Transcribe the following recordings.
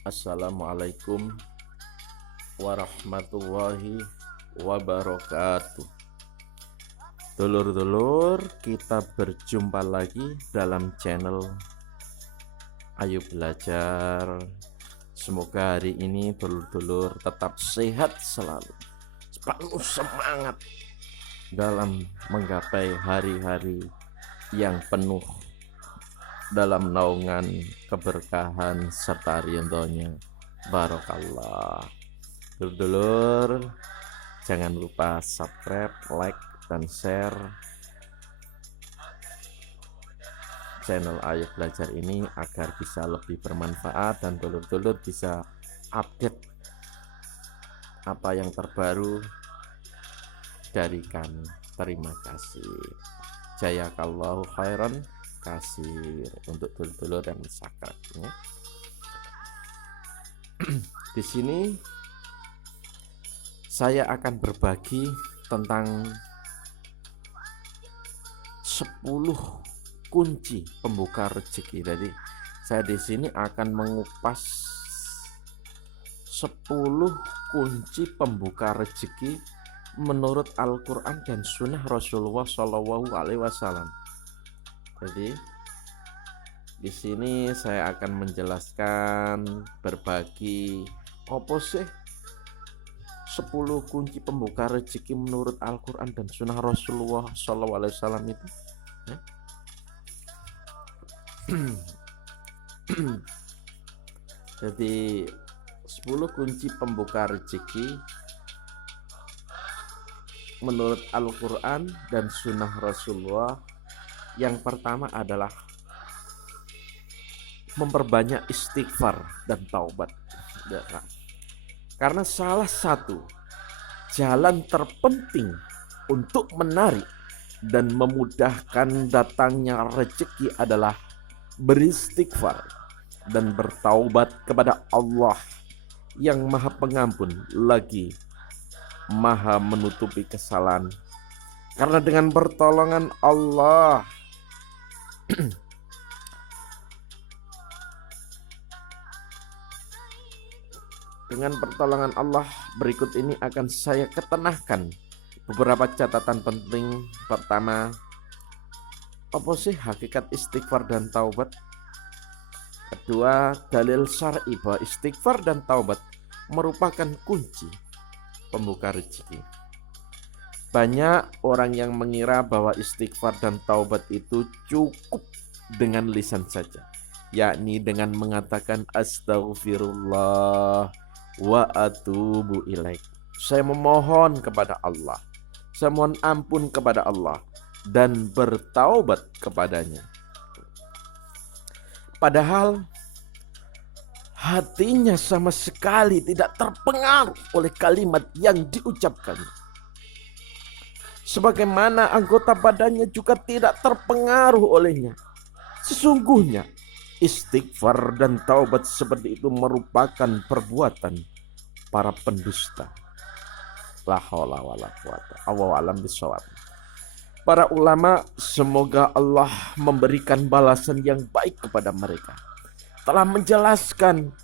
Assalamualaikum warahmatullahi wabarakatuh. Dulur-dulur, kita berjumpa lagi dalam channel Ayo Belajar. Semoga hari ini dulur-dulur tetap sehat selalu, penuh semangat dalam menggapai hari-hari yang penuh dalam naungan keberkahan serta ridhonya. Barokallah. Dulur-dulur, jangan lupa subscribe, like, dan share channel Ayo Belajar ini agar bisa lebih bermanfaat dan dulur-dulur bisa update apa yang terbaru dari kami. Terima kasih. Jazakallahu khairan kasih untuk dulur-dulur yang sakratnya. Di sini saya akan berbagi tentang 10 kunci pembuka rezeki. Jadi saya di sini akan mengupas 10 kunci pembuka rezeki menurut Al-Quran dan Sunnah Rasulullah Shallallahu Alaihi Wasallam. Jadi di sini saya akan menjelaskan berbagi apa sih 10 kunci pembuka rezeki menurut Al-Quran dan Sunnah Rasulullah SAW itu. Jadi 10 kunci pembuka rezeki menurut Al-Quran dan Sunnah Rasulullah. Yang pertama adalah memperbanyak istighfar dan taubat. Karena salah satu jalan terpenting untuk menarik dan memudahkan datangnya rezeki adalah beristighfar dan bertaubat kepada Allah yang Maha Pengampun lagi Maha menutupi kesalahan. Karena dengan pertolongan Allah dengan pertolongan Allah berikut ini akan saya ketenahkan beberapa catatan penting. Pertama, apa sih hakikat istighfar dan taubat? Kedua, dalil syar'i bahwa istighfar dan taubat merupakan kunci pembuka rezeki. Banyak orang yang mengira bahwa istighfar dan taubat itu cukup dengan lisan saja, yakni dengan mengatakan astaghfirullah wa atubu ilaih. Saya memohon kepada Allah, saya mohon ampun kepada Allah dan bertaubat kepadanya. Padahal hatinya sama sekali tidak terpengaruh oleh kalimat yang diucapkan. Sebagaimana anggota badannya juga tidak terpengaruh olehnya. Sesungguhnya istighfar dan taubat seperti itu merupakan perbuatan para pendusta. La haula wala quwata. Allahu a'lam bishawab. Para ulama, semoga Allah memberikan balasan yang baik kepada mereka, telah menjelaskan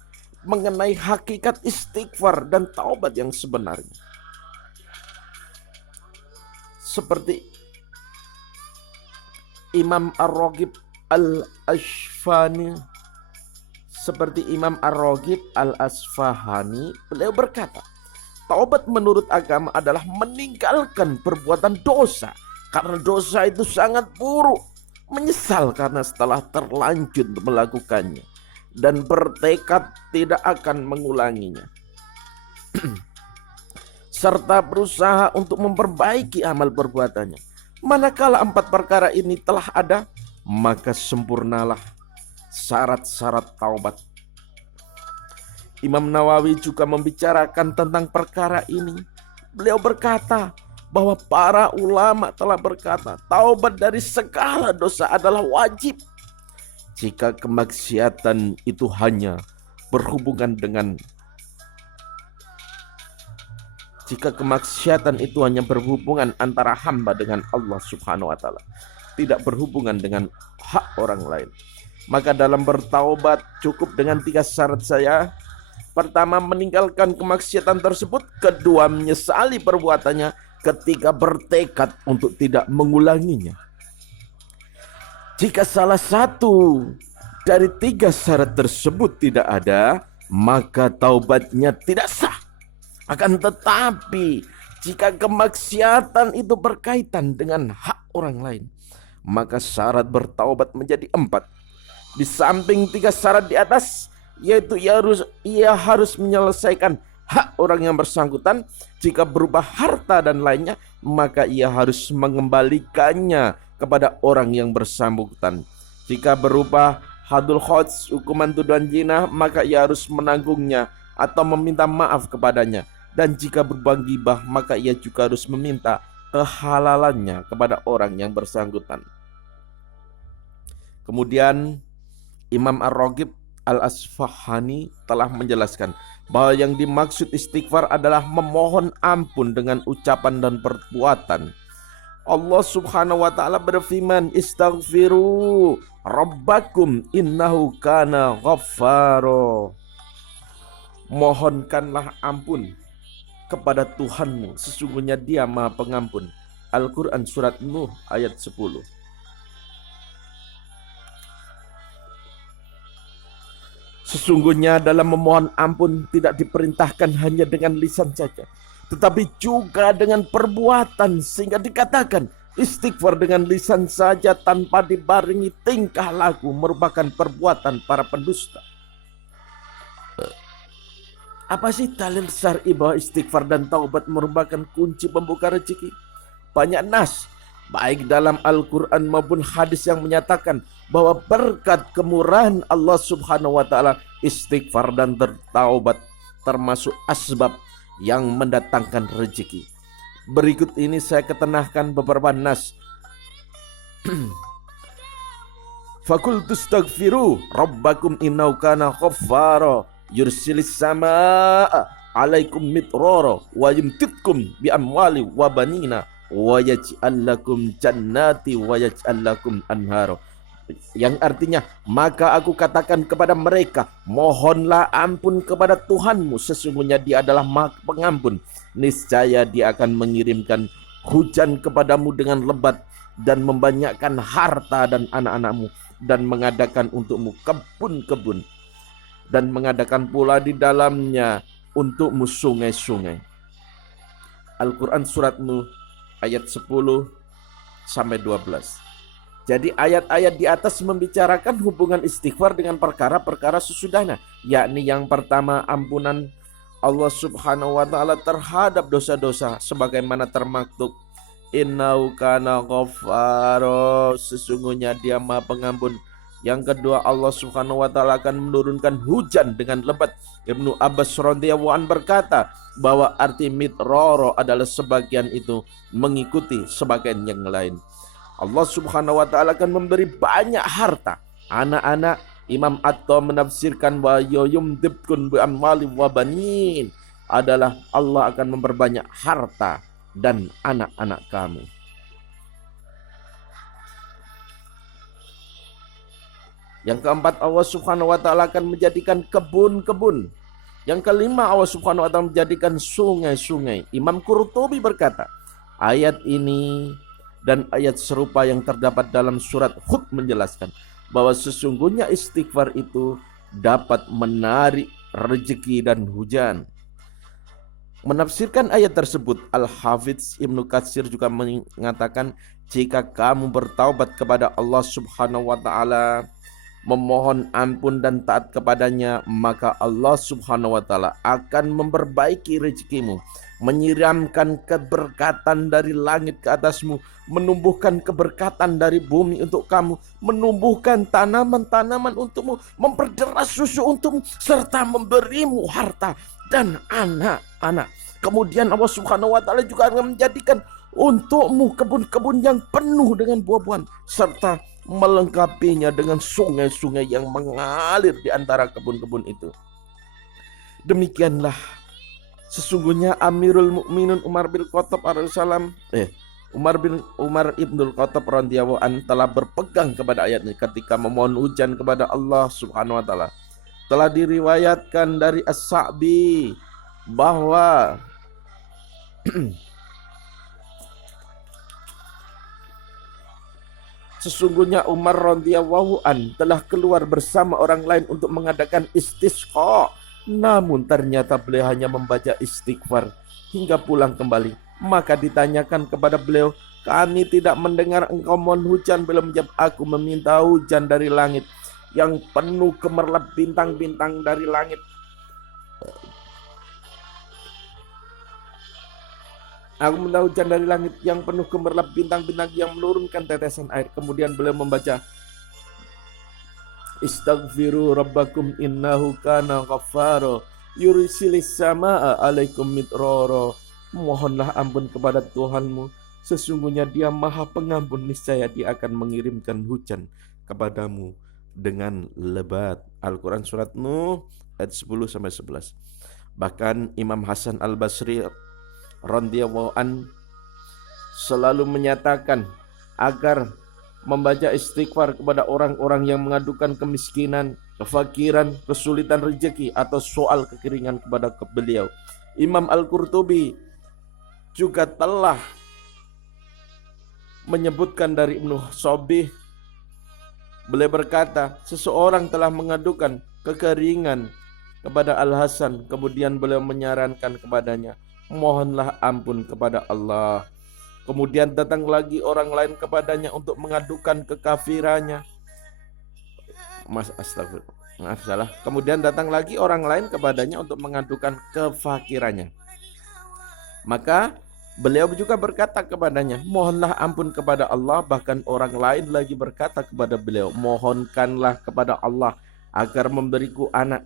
mengenai hakikat istighfar dan taubat yang sebenarnya. Seperti Imam Ar-Raghib Al-Asfahani, beliau berkata, taubat menurut agama adalah meninggalkan perbuatan dosa karena dosa itu sangat buruk, menyesal karena setelah terlanjur melakukannya, dan bertekad tidak akan mengulanginya. Serta berusaha untuk memperbaiki amal perbuatannya. Manakala 4 perkara ini telah ada, maka sempurnalah syarat-syarat taubat. Imam Nawawi juga membicarakan tentang perkara ini. Beliau berkata bahwa para ulama telah berkata, taubat dari segala dosa adalah wajib. Jika kemaksiatan itu hanya berhubungan dengan Jika kemaksiatan itu hanya berhubungan antara hamba dengan Allah Subhanahu wa taala, tidak berhubungan dengan hak orang lain, maka dalam bertaubat cukup dengan 3 syarat saya Pertama, meninggalkan kemaksiatan tersebut. Kedua, menyesali perbuatannya. Ketiga, bertekad untuk tidak mengulanginya. Jika salah satu dari 3 syarat tersebut tidak ada, maka taubatnya tidak sah. Akan tetapi, jika kemaksiatan itu berkaitan dengan hak orang lain, maka syarat bertaubat menjadi 4. Di samping 3 syarat di atas, yaitu ia harus menyelesaikan hak orang yang bersangkutan. Jika berupa harta dan lainnya, maka ia harus mengembalikannya kepada orang yang bersangkutan. Jika berupa hadul khods, hukuman tuduhan zina, maka ia harus menanggungnya atau meminta maaf kepadanya. Dan jika berupa ghibah, maka ia juga harus meminta kehalalannya kepada orang yang bersangkutan. Kemudian Imam Ar-Raghib Al-Asfahani telah menjelaskan bahwa yang dimaksud istighfar adalah memohon ampun dengan ucapan dan perbuatan. Allah Subhanahu wa taala berfirman, "Istaghfiru rabbakum innahu kana ghaffara." Mohonkanlah ampun kepada Tuhanmu, sesungguhnya Dia Maha Pengampun. Al-Quran surat Nuh ayat 10. Sesungguhnya dalam memohon ampun tidak diperintahkan hanya dengan lisan saja, tetapi juga dengan perbuatan, sehingga dikatakan istighfar dengan lisan saja tanpa dibarengi tingkah laku merupakan perbuatan para pendusta. Apa sih dalil syar'i bahwa istighfar dan taubat merupakan kunci pembuka rezeki? Banyak nas, baik dalam Al-Quran maupun hadis, yang menyatakan bahwa berkat kemurahan Allah Subhanahu wa taala, istighfar dan bertaubat termasuk asbab yang mendatangkan rezeki. Berikut ini saya ketenahkan beberapa nas. Fakultu astaghfiru rabbakum innahu kana ghaffara yursilis samaa alaikum mitrara wa yumtitkum bi amwali wa banina wa yaj'al lakum jannati wa yaj'al lakum anhara. Yang artinya, maka aku katakan kepada mereka, mohonlah ampun kepada Tuhanmu, sesungguhnya Dia adalah Maha Pengampun. Niscaya Dia akan mengirimkan hujan kepadamu dengan lebat dan membanyakkan harta dan anak-anakmu, dan mengadakan untukmu kebun-kebun, dan mengadakan pula di dalamnya untukmu sungai-sungai. Al-Quran surat Nuh ayat 10 sampai 12. Jadi ayat-ayat di atas membicarakan hubungan istighfar dengan perkara-perkara sesudahnya, yakni yang pertama, ampunan Allah Subhanahu wa taala terhadap dosa-dosa sebagaimana termaktub, innahu kana ghaffara, sesungguhnya Dia Maha Pengampun. Yang kedua, Allah Subhanahu wa taala akan menurunkan hujan dengan lebat. Ibnu Abbas radhiyallahu anhu berkata bahwa arti mitroro adalah sebagian itu mengikuti sebagian yang lain. Allah Subhanahu wa taala akan memberi banyak harta. Anak-anak, Imam Atta menafsirkan wa yumdibkun bi amwali wa banin adalah Allah akan memperbanyak harta dan anak-anak kamu. Yang keempat, Allah Subhanahu wa taala akan menjadikan kebun-kebun. Yang kelima, Allah Subhanahu wa taala menjadikan sungai-sungai. Imam Qurtubi berkata, ayat ini dan ayat serupa yang terdapat dalam surat Hud menjelaskan bahwa sesungguhnya istighfar itu dapat menarik rezeki dan hujan. Menafsirkan ayat tersebut, Al-Hafidz Ibnu Katsir juga mengatakan, jika kamu bertaubat kepada Allah Subhanahu wa taala, memohon ampun dan taat kepadanya, maka Allah Subhanahu wa taala akan memperbaiki rezekimu, menyiramkan keberkatan dari langit ke atasmu, menumbuhkan keberkatan dari bumi untuk kamu, menumbuhkan tanaman-tanaman untukmu, memperderas susu untukmu, serta memberimu harta dan anak-anak. Kemudian Allah Subhanahu wa taala juga akan menjadikan untukmu kebun-kebun yang penuh dengan buah-buahan, serta melengkapinya dengan sungai-sungai yang mengalir di antara kebun-kebun itu. Demikianlah sesungguhnya Amirul Mukminin Umar bin Khattab Umar ibnul Khattab radhiyallahu anhu telah berpegang kepada ayat ini ketika memohon hujan kepada Allah Subhanahu wa taala. telah diriwayatkan dari As-Sa'bi bahwa sesungguhnya Umar radhiyallahu an telah keluar bersama orang lain untuk mengadakan istisqa. Namun ternyata beliau hanya membaca istighfar hingga pulang kembali. Maka ditanyakan kepada beliau, kami tidak mendengar engkau mohon hujan. Beliau menjawab, aku meminta hujan dari langit yang penuh gemerlap bintang-bintang dari langit. Aku minta hujan dari langit yang penuh gemerlap bintang-bintang yang menurunkan tetesan air. Kemudian beliau membaca, Istaghfiru rabbakum innahu kana ghaffara yursilis samaa alaikum midrara. Mohonlah ampun kepada Tuhanmu, sesungguhnya Dia Maha Pengampun, niscaya Dia akan mengirimkan hujan kepadamu dengan lebat. Al-Quran surat Nuh ayat 10 sampai 11. Bahkan Imam Hasan Al-Basri radhiyallahu an selalu menyatakan agar membaca istighfar kepada orang-orang yang mengadukan kemiskinan, kefakiran, kesulitan rezeki atau soal kekeringan kepada beliau. Imam Al-Qurtubi juga telah menyebutkan dari Ibnu Sobih, beliau berkata, seseorang telah mengadukan kekeringan kepada Al-Hasan, kemudian beliau menyarankan kepadanya, mohonlah ampun kepada Allah. Kemudian datang lagi orang lain kepadanya untuk mengadukan kekafirannya. Kemudian datang lagi orang lain kepadanya untuk mengadukan kefakirannya. Maka beliau juga berkata kepadanya, mohonlah ampun kepada Allah. Bahkan orang lain lagi berkata kepada beliau, mohonkanlah kepada Allah agar memberiku anak.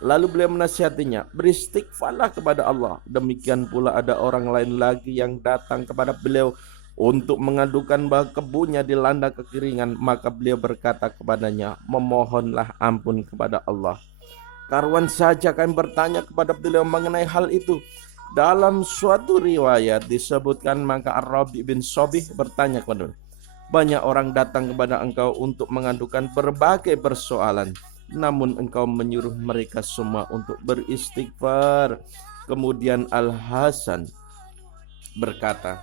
Lalu beliau menasihatinya, beristighfarlah kepada Allah. Demikian pula ada orang lain lagi yang datang kepada beliau untuk mengadukan bahwa kebunnya dilanda kekeringan. Maka beliau berkata kepadanya, memohonlah ampun kepada Allah. Karuan saja kami bertanya kepada beliau mengenai hal itu. Dalam suatu riwayat disebutkan, maka Ar-Rabi bin Sobih bertanya kepada beliau, banyak orang datang kepada engkau untuk mengadukan berbagai persoalan, namun engkau menyuruh mereka semua untuk beristighfar. Kemudian Al-Hasan berkata,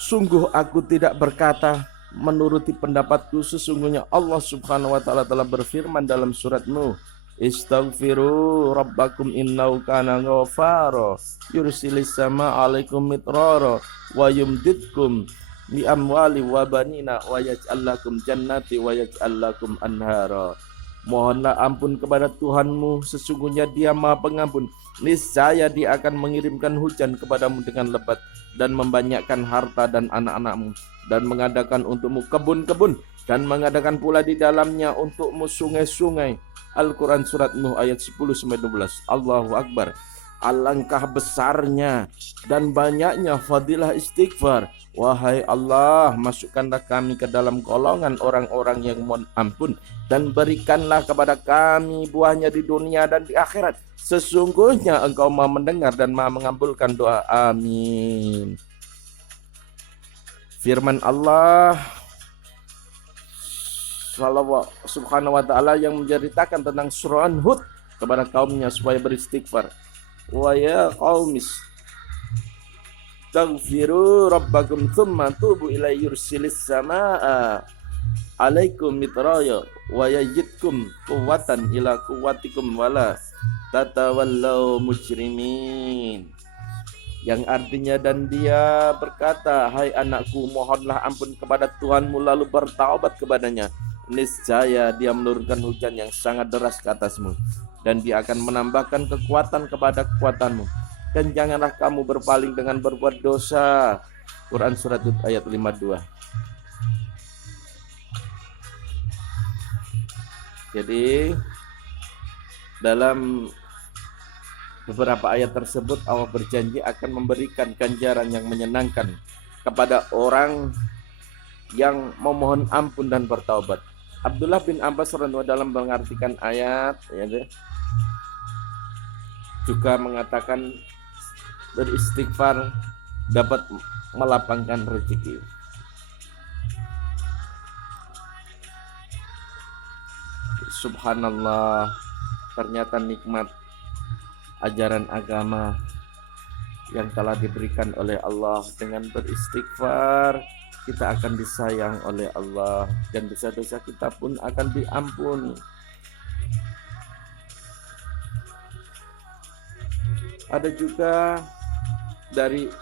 sungguh aku tidak berkata menuruti pendapatku. Sesungguhnya Allah subhanahu wa ta'ala telah berfirman dalam surat Nuh, Istaghfiru rabbakum innahu kana ghaffara yursilis sama alaikum mitrara wa yumdidkum bi amwali wa banina wa yaj'al lakum jannati wa yaj'al lakum anhara. Mohonlah ampun kepada Tuhanmu, sesungguhnya Dia Maha Pengampun, niscaya Dia akan mengirimkan hujan kepadamu dengan lebat dan membanyakkan harta dan anak-anakmu, dan mengadakan untukmu kebun-kebun, dan mengadakan pula di dalamnya untukmu sungai-sungai. Al-Quran surat Nuh ayat 10-12. Allahu Akbar. Alangkah besarnya dan banyaknya fadilah istighfar. Wahai Allah, masukkanlah kami ke dalam golongan orang-orang yang mohon ampun, dan berikanlah kepada kami buahnya di dunia dan di akhirat. Sesungguhnya Engkau Maha mendengar dan Maha mengabulkan doa. Amin. Firman Allah subhanahu wa ta'ala yang menceritakan tentang surah Hud kepada kaumnya supaya beristighfar. Wa ya qaumis taghfiru rabbakum thumma tubu ilaihi yursilis samaa alaikum mitraya wa yajidkum quwwatan ila quwwatikum wala tatawallau mujrimin. Yang artinya, dan dia berkata, hai anakku, mohonlah ampun kepada Tuhanmu lalu bertaubat kepadanya, niscaya Dia menurunkan hujan yang sangat deras ke atasmu, dan Dia akan menambahkan kekuatan kepada kekuatanmu, dan janganlah kamu berpaling dengan berbuat dosa. Quran surat Hud ayat 52. Jadi dalam beberapa ayat tersebut Allah berjanji akan memberikan ganjaran yang menyenangkan kepada orang yang memohon ampun dan bertaubat. Abdullah bin Abbas radhiyallahu dalam mengartikan ayat juga mengatakan beristighfar dapat melapangkan rezeki. subhanallah, ternyata nikmat ajaran agama yang telah diberikan oleh Allah. Dengan beristighfar kita akan disayang oleh Allah dan dosa-dosa kita pun akan diampuni. Ada juga dari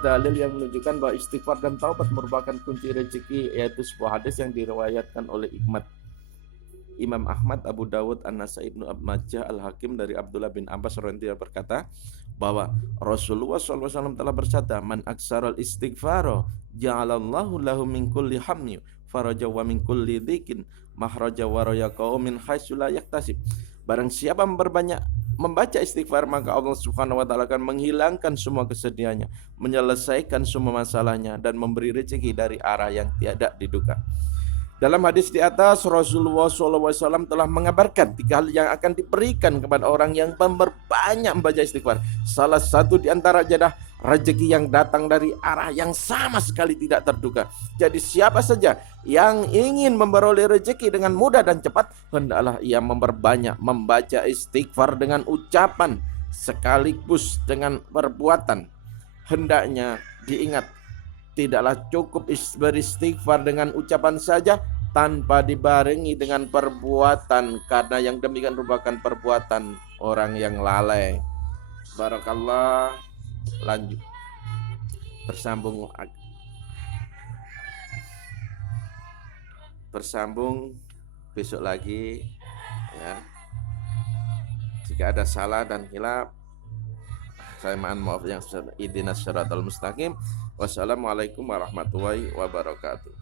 dalil yang menunjukkan bahwa istighfar dan taubat merupakan kunci rezeki, yaitu sebuah hadis yang diriwayatkan oleh Imam Ahmad, Abu Dawud, An-Nasai, Ibnu Majah, Al-Hakim dari Abdullah bin Abbas radhiyallahu anhu berkata bahwa Rasulullah SAW telah bersabda, "Man aksarul istighfaro ja'alallahu lahu min kulli hammi faraja wa min kulli dhikin mahraja wa rayaqau min haitsu la yaktasib." Barang siapa memperbanyak membaca istighfar, maka Allah Subhanahu wa taala akan menghilangkan semua kesedihannya, menyelesaikan semua masalahnya dan memberi rezeki dari arah yang tiada diduga. Dalam hadis di atas, Rasulullah SAW telah mengabarkan 3 hal yang akan diberikan kepada orang yang memperbanyak membaca istighfar. Salah satu di antara adalah rezeki yang datang dari arah yang sama sekali tidak terduga. Jadi siapa saja yang ingin memperoleh rezeki dengan mudah dan cepat, hendaklah ia memperbanyak membaca istighfar dengan ucapan sekaligus dengan perbuatan. Hendaknya diingat, tidaklah cukup beristighfar dengan ucapan saja tanpa dibarengi dengan perbuatan, karena yang demikian merupakan perbuatan orang yang lalai. Barakallah. Lanjut, bersambung besok lagi ya. Jika ada salah dan hilaf, saya mohon maaf yang ihdinas syiratal mustaqim. Wassalamualaikum warahmatullahi wabarakatuh.